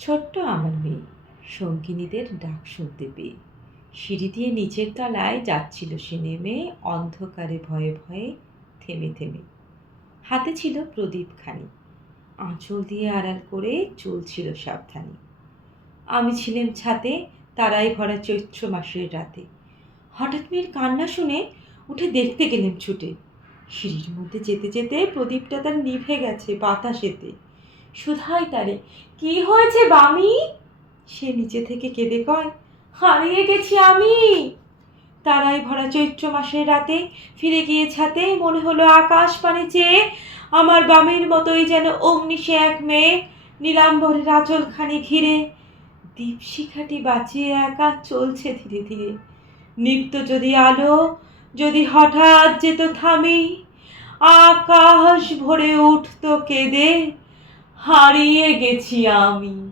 ছোট্ট আমার মেয়ে সঙ্গিনীদের ডাক শুনতে পেয়ে সিঁড়ি দিয়ে নিচের তলায় যাচ্ছিল সে নেমে, অন্ধকারে ভয়ে ভয়ে থেমে থেমে। হাতে ছিল প্রদীপখানি, আঁচল দিয়ে আড়াল করে চলছিল সাবধানে। আমি ছিলাম ছাতে, তারাই ভরা চৈত্র মাসের রাতে। হঠাৎ মেয়ের কান্না শুনে উঠে দেখতে গেলেন ছুটে। সিঁড়ির মধ্যে যেতে যেতে প্রদীপটা তার নিভে গেছে বাতাসেতে। শুধাই তারে, কি হয়েছে বামি? সে নিচে থেকে কেঁদে কয়, হারিয়ে গেছি আমি। তারাই ভরা চৈত্র মাসের রাতে ফিরে গিয়ে ছাতে, মনে হলো আকাশ পানে চেয়ে আমার বামির মতোই যেন অমনি সে এক মেয়ে, নীলাম্বরের আঁচলখানি ঘিরে। দীপশিখাটি বাঁচিয়ে একা চলছে ধীরে ধীরে। নিত্য যদি আলো, যদি হঠাৎ যেত থামি, আকাশ ভরে উঠত কেঁদে, হারিয়ে গেছি আমি।